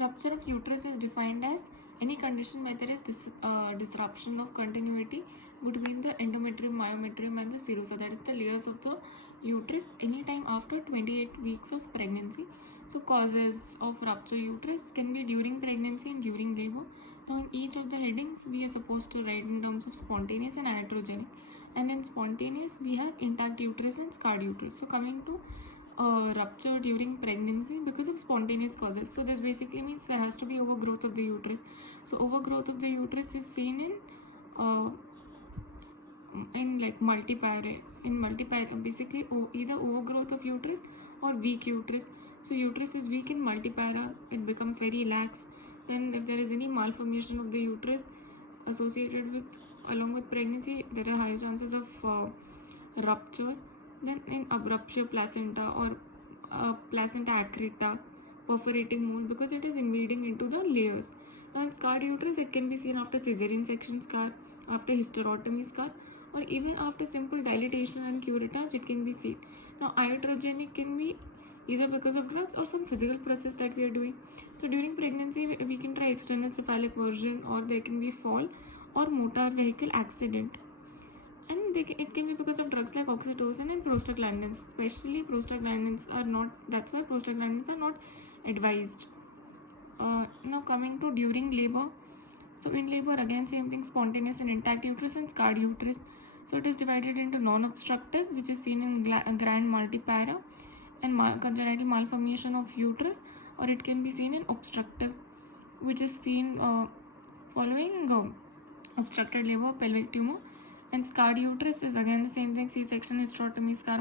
Rupture of uterus is defined as any condition where there is disruption of continuity between the endometrium, myometrium and the serosa, that is the layers of the uterus, anytime after 28 weeks of pregnancy. So causes of rupture uterus can be during pregnancy and during labor. Now in each of the headings we are supposed to write in terms of spontaneous and iatrogenic, and in spontaneous we have intact uterus and scarred uterus. So coming to rupture during pregnancy because of spontaneous causes. So this basically means there has to be overgrowth of the uterus. So overgrowth of the uterus is seen in like multipara. In multipara, basically either overgrowth of uterus or weak uterus. So uterus is weak in multipara, it becomes very lax. Then if there is any malformation of the uterus associated with along with pregnancy, there are higher chances of rupture. Then in abruptio placenta or placenta accreta, perforating mold, because it is invading into the layers. Now in scarred uterus, it can be seen after cesarean section scar, after hysterotomy scar, or even after simple dilatation and curettage, it can be seen. Now iatrogenic can be either because of drugs or some physical process that we are doing. So during pregnancy, we can try external cephalic version, or there can be fall or motor vehicle accident. And it can be because of drugs like oxytocin and prostaglandins. Especially prostaglandins are not, that's why prostaglandins are not advised. Now coming to during labor. So in labor, again same thing, spontaneous and intact uterus and scarred uterus. So it is divided into non-obstructive, which is seen in grand multipara, and congenital malformation of uterus, or it can be seen in obstructive, which is seen following obstructed labor, pelvic tumor. And scarred uterus is again the same thing, C-section, hysterotomy scar,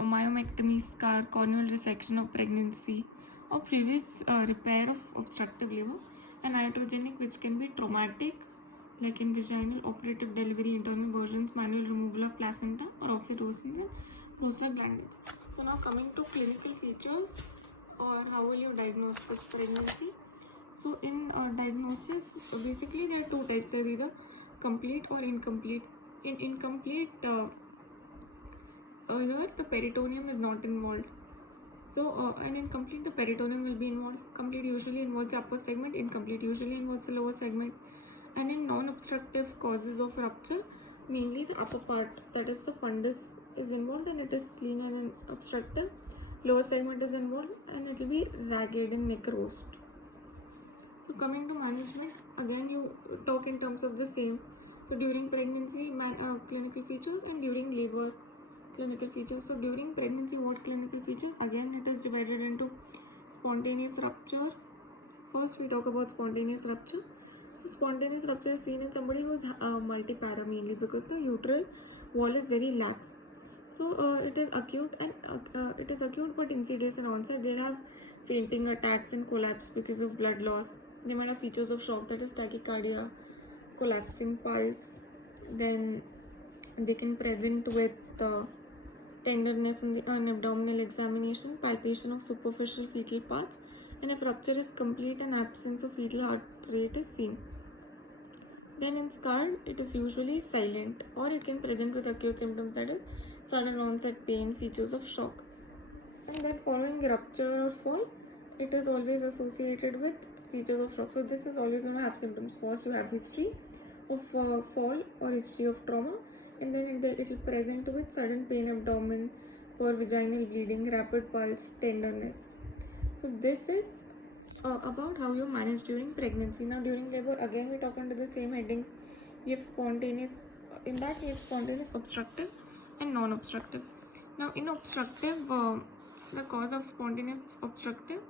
myomectomy scar, corneal resection of pregnancy, or previous repair of obstructive labor. And iatrogenic, which can be traumatic, like in vaginal operative delivery, internal versions, manual removal of placenta, or oxytocin and prostaglandins. So now coming to clinical features, or how will you diagnose this pregnancy? So in diagnosis, basically there are two types. There is either complete or incomplete. In incomplete, here the peritoneum is not involved. So in incomplete, the peritoneum will be involved. Complete usually involves the upper segment, incomplete usually involves the lower segment. And in non-obstructive causes of rupture, mainly the upper part, that is the fundus, is involved and it is clean and obstructive. Lower segment is involved and it will be ragged and necrosed. So coming to management, again you talk in terms of the same. So during pregnancy, clinical features, and during labor, clinical features. So during pregnancy, what clinical features? Again, it is divided into spontaneous rupture. First, we talk about spontaneous rupture. So spontaneous rupture is seen in somebody who is multipara, mainly because the uterine wall is very lax. So it is acute, and it is acute but insidious in onset. They'll have fainting attacks and collapse because of blood loss. They might have features of shock, that is tachycardia, collapsing pulse. Then they can present with tenderness in the abdominal examination, palpation of superficial fetal parts, and if rupture is complete and absence of fetal heart rate is seen. Then in scarred, it is usually silent, or it can present with acute symptoms, that is sudden onset pain, features of shock. And then following rupture or fall, it is always associated with features of shock. So this is always going to have symptoms. First, you have history of fall or history of trauma, and then it will present with sudden pain, abdomen, or vaginal bleeding, rapid pulse, tenderness. So this is about how you manage during pregnancy. Now during labor, again we talk under the same headings. We have spontaneous, in that we have spontaneous, obstructive and non-obstructive. Now in obstructive, the cause of spontaneous obstructive,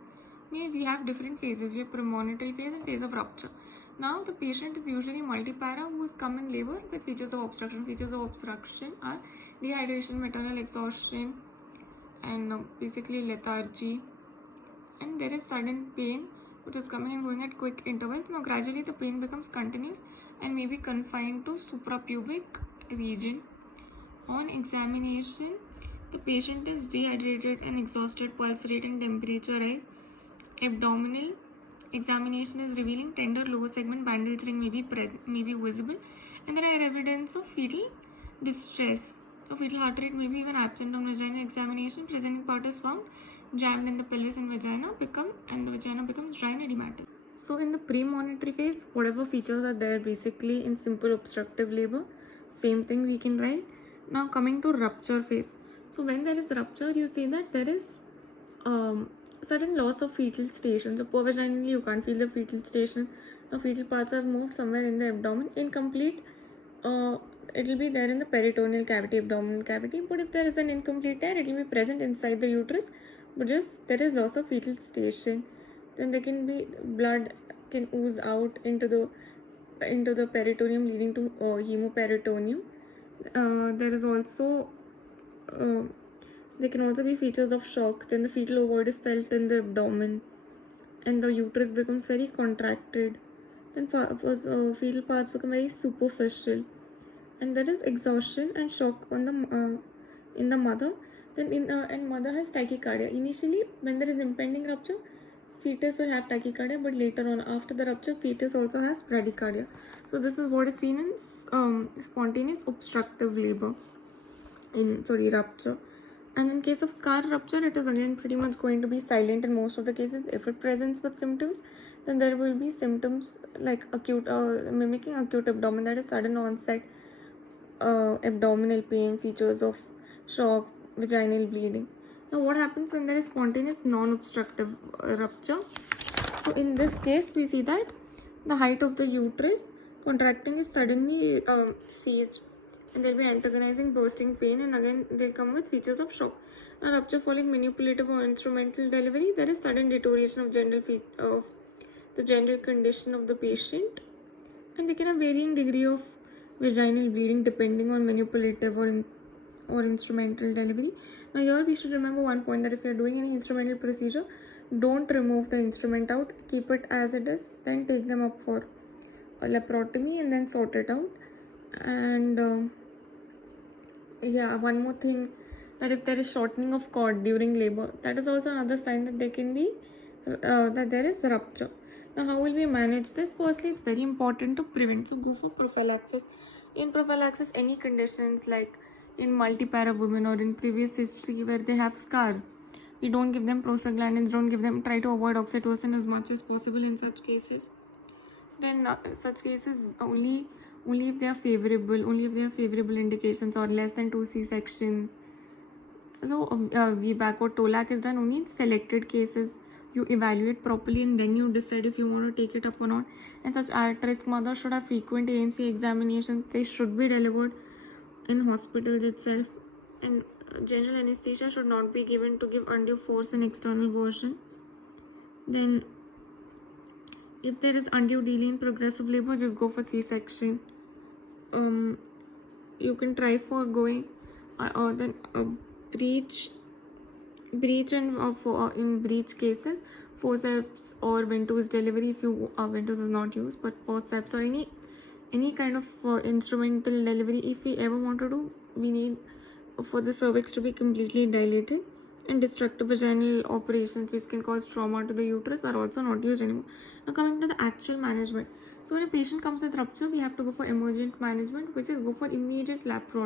we have different phases. We have premonitory phase and phase of rupture. Now the patient is usually multipara who has come in labor with features of obstruction. Features of obstruction are dehydration, maternal exhaustion, and basically lethargy. And there is sudden pain which is coming and going at quick intervals. Now gradually the pain becomes continuous and may be confined to suprapubic region. On examination, the patient is dehydrated and exhausted, pulse rate and temperature rise. Abdominal examination is revealing tender lower segment bandage ring may be visible, and there are evidence of fetal distress. A fetal heart rate may be even absent on vaginal examination. Presenting part is found jammed in the pelvis and the vagina becomes dry and edematous. So in the premonitory phase, whatever features are there basically in simple obstructive labor, same thing we can write. Now coming to rupture phase. So when there is rupture, you see that there is sudden loss of fetal station. So vaginally you can't feel the fetal station. The fetal parts have moved somewhere in the abdomen. Incomplete, it will be there in the peritoneal cavity, abdominal cavity. But if there is an incomplete tear, it will be present inside the uterus. But just there is loss of fetal station. Then there can be blood can ooze out into the peritoneum, leading to hemoperitoneum. There is also there can also be features of shock. Then the fetal ovoid is felt in the abdomen, and the uterus becomes very contracted. Then fetal parts become very superficial, and there is exhaustion and shock on the in the mother. Then and mother has tachycardia. Initially, when there is impending rupture, fetus will have tachycardia, but later on, after the rupture, fetus also has bradycardia. So this is what is seen in spontaneous obstructive labor in rupture. And in case of scar rupture, it is again pretty much going to be silent in most of the cases. If it presents with symptoms, then there will be symptoms like acute, mimicking acute abdomen, that is sudden onset abdominal pain, features of shock, vaginal bleeding. Now what happens when there is spontaneous non-obstructive rupture? So in this case, we see that the height of the uterus contracting is suddenly seized, and they'll be antagonizing bursting pain, and again they'll come with features of shock. Now rupture following manipulative or instrumental delivery, there is sudden deterioration of the general condition of the patient, and they can have varying degree of vaginal bleeding depending on manipulative or instrumental delivery. Now here we should remember one point, that if you're doing any instrumental procedure, don't remove the instrument out, keep it as it is, then take them up for a laparotomy and then sort it out. And yeah, one more thing, that if there is shortening of cord during labor, that is also another sign that there can be that there is rupture. Now how will we manage this? Firstly, it's very important to prevent, so go for prophylaxis. In prophylaxis, any conditions like in multipara women or in previous history where they have scars, we don't give them prostaglandins, try to avoid oxytocin as much as possible in such cases. Then such cases only if they are favorable indications, or less than 2 C-sections. So VBAC or TOLAC is done only in selected cases. You evaluate properly and then you decide if you want to take it up or not. And such at-risk mothers should have frequent ANC examinations. They should be delivered in hospitals itself, and general anesthesia should not be given to give undue force and external version. Then if there is undue delay in progressive labor, just go for C-section. You can try for going then breech and in breech cases, forceps or ventouse delivery, if you ventouse is not used, but forceps or any kind of instrumental delivery, if we ever want to do, we need for the cervix to be completely dilated. And destructive vaginal operations which can cause trauma to the uterus are also not used anymore. Now coming to the actual management. So when a patient comes with rupture, we have to go for emergent management, which is go for immediate laparotomy.